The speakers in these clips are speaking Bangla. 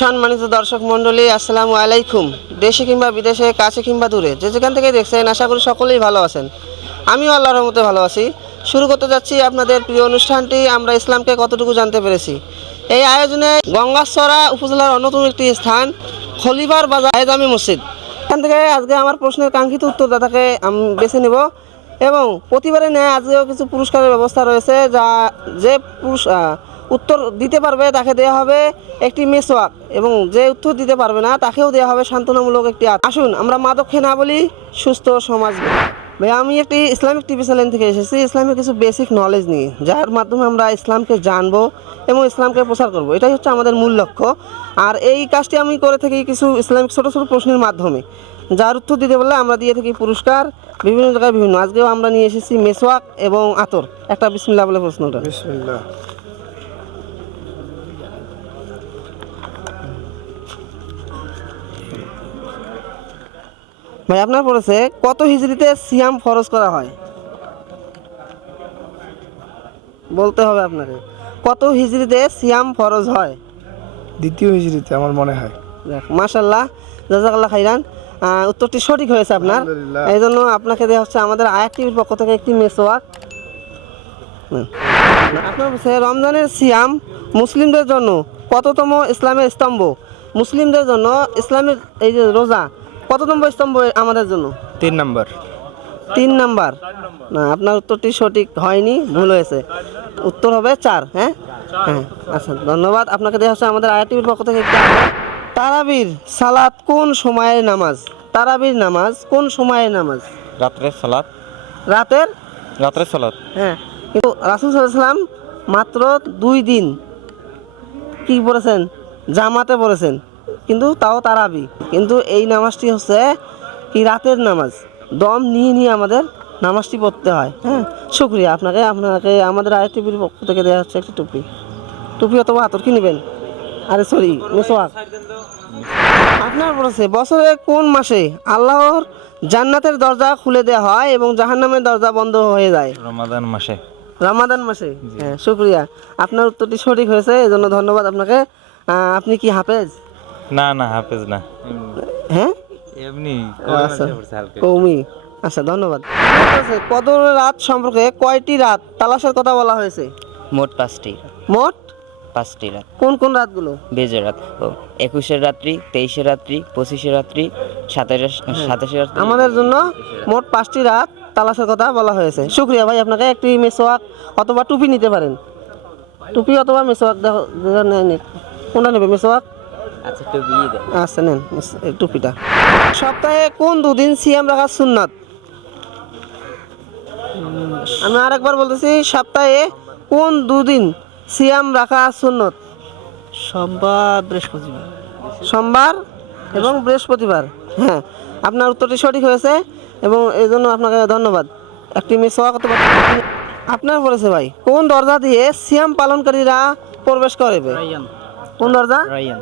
সম্মানিত দর্শক মণ্ডলী, আসসালামু আলাইকুম। দেশে কিংবা বিদেশে, কাছে কিংবা দূরে, যে যেখান থেকে দেখছেন, আশা করি সকলেই ভালো আছেন। আমিও আল্লাহর রহমতে ভালো আছি। শুরু করতে যাচ্ছি আপনাদের প্রিয় অনুষ্ঠানটি, আমরা ইসলামকে কতটুকু জানতে পেরেছি। এই আয়োজনে গঙ্গাচড়া উপজেলার অন্যতম একটি স্থান খলিফার বাজার জামে মসজিদ। এখান থেকে আজকে আমার প্রশ্নের কাঙ্ক্ষিত উত্তরদাতাকে আমি বেছে নেব এবং প্রতিবারের ন্যায় আজকেও কিছু পুরস্কারের ব্যবস্থা রয়েছে, যা যে উত্তর দিতে পারবে তাকে দেওয়া হবে একটি মেসওয়াক, এবং যে উত্তর দিতে পারবে না তাকেও দেওয়া হবে সান্ত্বনামূলক একটি আসুন আমরা মাদক খেয়ে না বলি, সুস্থ সমাজ গড়ি। ভাই, আমি একটি ইসলামিক টিভি চ্যানেল থেকে এসেছি ইসলামের কিছু বেসিক নলেজ নিয়ে, যার মাধ্যমে আমরা ইসলামকে জানবো এবং ইসলামকে প্রচার করব। এটাই হচ্ছে আমাদের মূল লক্ষ্য। আর এই কাজটি আমি করে থাকি কিছু ইসলামিক ছোটো ছোটো প্রশ্নের মাধ্যমে, যার উত্তর দিতে বললে আমরা দিয়ে থাকি পুরস্কার বিভিন্ন জায়গায় বিভিন্ন। আজকেও আমরা নিয়ে এসেছি মেসওয়াক এবং আতর। একটা বিসমিল্লাহ বলে প্রশ্নটা। বিসমিল্লাহ। ভাই, আপনার পড়েছে কত হিজরিতে সিয়াম ফরজ করা হয়? বলতে হবে আপনাকে, কত হিজরিতে সিয়াম ফরজ হয়? দ্বিতীয় হিজরিতে আমার মনে হয়। মাশাআল্লাহ, জাযাকাল্লাহ খাইরান। উত্তরটি সঠিক হয়েছে আপনার। আলহামদুলিল্লাহ। এই জন্য আপনাকে দেওয়া হচ্ছে আমাদের আয়াত টিভির পক্ষ থেকে একটি মেসওয়াক। আপনার হচ্ছে রমজানের সিয়াম মুসলিমদের জন্য কততম ইসলামের স্তম্ভ? মুসলিমদের জন্য ইসলামের এই যে রোজা কততম স্তম্ভ আমাদের জন্য? 3 নম্বর। 3 নাম্বার। না, আপনার উত্তরটি সঠিক হয়নি, ভুল হয়েছে। উত্তর হবে 4। হ্যাঁ হ্যাঁ, আচ্ছা, ধন্যবাদ। আপনাকে দেওয়া হচ্ছে আমাদের আয়াত টিভির পক্ষ থেকে একটি তারাবির সালাত কোন সময়ের নামাজ? তারাবির নামাজ কোন সময়ের নামাজ? রাত্রের সালাত। রাতের সালাত। হ্যাঁ, কিন্তু রাসূল সাল্লাল্লাহু আলাইহি ওয়াসাল্লাম মাত্র 2 দিন কি পড়েছেন? জামাতে পড়েছেন, কিন্তু তাও তারাবি। কিন্তু এই নামাজটি হচ্ছে কি রাতের নামাজ, দম নিয়ে নিয়ে আমাদের নামাজটি পড়তে হয়। হ্যাঁ, শুকরিয়া আপনাকে আমাদের আয়াত টিভির পক্ষ থেকে দেওয়া হচ্ছে একটি টুপি অথবা আতর। কি নেবেন? আরে সরি, মেসওয়াক। আপনার বলেছে বছরের কোন মাসে আল্লাহর জান্নাতের দরজা খুলে দেওয়া হয় এবং জাহান্নামের দরজা বন্ধ হয়ে যায়? রমাদান মাসে। রমাদান মাসে। হ্যাঁ, শুকরিয়া। আপনার উত্তরটি সঠিক হয়েছে, এজন্য ধন্যবাদ আপনাকে। আপনি কি হাফেজ? না না, হাফেজ না, হ্যাঁ, এমনি আচ্ছা, কওমি। আচ্ছা, ধন্যবাদ। কদর রাত সম্পর্কে কয়টি রাত তালাশের কথা বলা হয়েছে? মোট 5টি। মোট 5টি রাত। কোন কোন রাতগুলো? বেজে রাত, 21-এর রাত্রি, 23-এর রাত্রি, 25-এর রাত্রি, 27-এর রাত্রি। আমাদের জন্য মোট 5টি রাত তালাশের কথা বলা হয়েছে। শুকরিয়া ভাই, আপনাকে একটি মেসওয়াক অথবা টুপি নিতে পারেন। টুপি অথবা মেসওয়াক, দেখো কোনটা নেবে? মেসওয়াক। আচ্ছা, একটু বিয়ে দেন। আচ্ছা, নেন এই টুপিটা। সপ্তাহে কোন দুদিন সিয়াম রাখা সুন্নাত? আমি আরেকবার বলতেছি, সপ্তাহে কোন দুদিন সিয়াম রাখা সুন্নত? সোমবার, বৃহস্পতিবার। সোমবার এবং বৃহস্পতিবার। হ্যাঁ, আপনার উত্তরটি সঠিক হয়েছে এবং এই জন্য আপনাকে ধন্যবাদ। একটি মেসওয়াক অথবা আপনার বলেছে ভাই, কোন দরজা দিয়ে সিয়াম পালনকারীরা প্রবেশ করবে? কোন দরজা? রায়ান।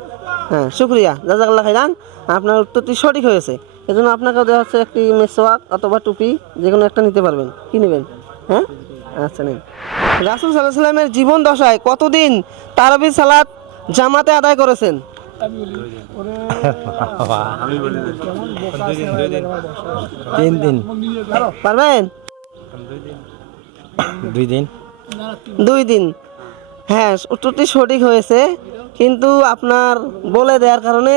হ্যাঁ, শুক্রিয়া, জাযাকাল্লাহ খাইরান। আপনার উত্তরটি সঠিক হয়েছে, এজন্য আপনাকেও দেওয়া হচ্ছে একটি মেসওয়াক অথবা টুপি, যে কোনো একটা নিতে পারবেন। কি নেবেন? হ্যাঁ, আচ্ছা, নেন। রাসূল সাল্লাল্লাহু আলাইহি ওয়াসাল্লামের জীবন দশায় কতদিন তারাবি সালাত জামাতে আদায় করেছেন? 3 দিন। পারবেন? 2 দিন। 2 দিন। হ্যাঁ, উত্তরটি সঠিক হয়েছে, কিন্তু আপনার বলে দেওয়ার কারণে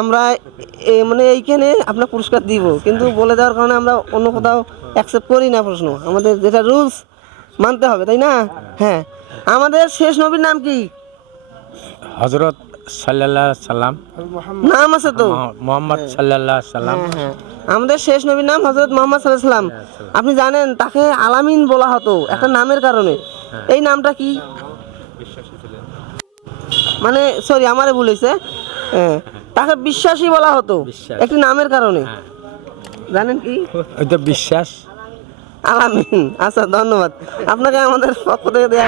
আমরা মানে এইখানে আপনার পুরস্কার দিব, কিন্তু বলে দেওয়ার কারণে আমরা অন্য কোথাও অ্যাকসেপ্ট করি না প্রশ্ন। আমাদের যেটা রুলস মানতে হবে, তাই না? হ্যাঁ, আমাদের শেষ নবীর নাম কি? হযরত সাল্লাল্লাহু আলাইহি সাল্লাম। নাম আছে তো, মুহাম্মদ সাল্লাল্লাহু আলাইহি সাল্লাম। হ্যাঁ, আমাদের শেষ নবীর নাম হযরত মুহাম্মদ সাল্লাল্লাহু আলাইহি সাল্লাম। আপনি জানেন তাকে আলামিন বলা হতো একটা নামের কারণে। এই নামটা কি? মানে সরি, আমারে ভুল হয়েছে। হ্যাঁ, তাকে বিশ্বাসী বলা হতো একটি নামের কারণে। জানেন কি? ওইটা বিশ্বাস। আলামিন। আচ্ছা, ধন্যবাদ আপনাকে আমাদের পক্ষ থেকে দেওয়া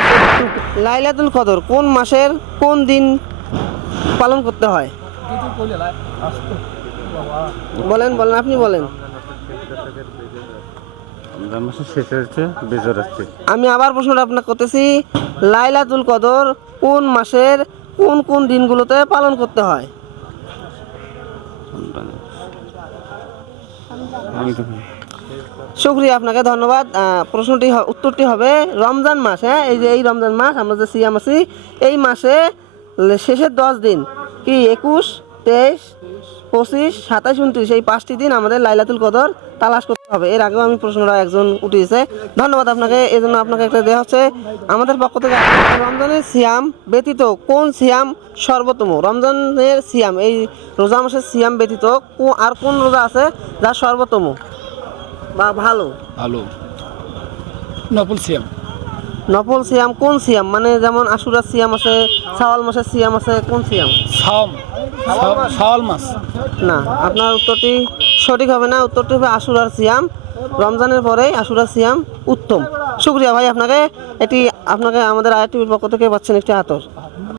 লাইলাতুল কদর কোন মাসের কোন দিন পালন করতে হয়? বলেন, আপনি বলেন। আমি আবার প্রশ্নটা আপনাকে করতেছি, লাইলাতুল কদর কোন মাসের কোন কোন দিনগুলোতে পালন করতে হয়? শুক্রিয়া, আপনাকে ধন্যবাদ। উত্তরটি হবে রমজান মাস। হ্যাঁ, এই যে এই রমজান মাস আমরা যে সিয়াম আছি, এই মাসে শেষের 10 দিন কি 21, 23, 25, 27, 29 এই 5টি দিন আমাদের লাইলাতুল কদর তালাশ করতে হবে। এর আগেও আমি প্রশ্নটা একজন উঠিয়েছে, ধন্যবাদ আপনাকে। এই জন্য আপনাকে একটা দেওয়া হচ্ছে আমাদের পক্ষ থেকে। রমজানের সিয়াম ব্যতীত কোন সিয়াম সর্বোত্তম? রমজানের সিয়াম, এই রোজা মাসের সিয়াম ব্যতীত আর কোন রোজা আছে যা সর্বোত্তম বা ভালো? ভালো নফল সিয়াম। নফল সিয়াম কোন সিয়াম? মানে যেমন আশুরার সিয়াম আছে, শাওয়াল মাসের সিয়াম আছে, কোন সিয়াম? শাওয়াল মাস। না, আপনার উত্তরটি সঠিক হবে না। উত্তরটি হবে আশুরার সিয়াম। রমজানের পরেই আশুরার সিয়াম উত্তম। শুক্রিয়া ভাই আপনাকে। এটি আপনাকে আমাদের আইটিভির পক্ষ থেকে পাচ্ছেন একটি আতর।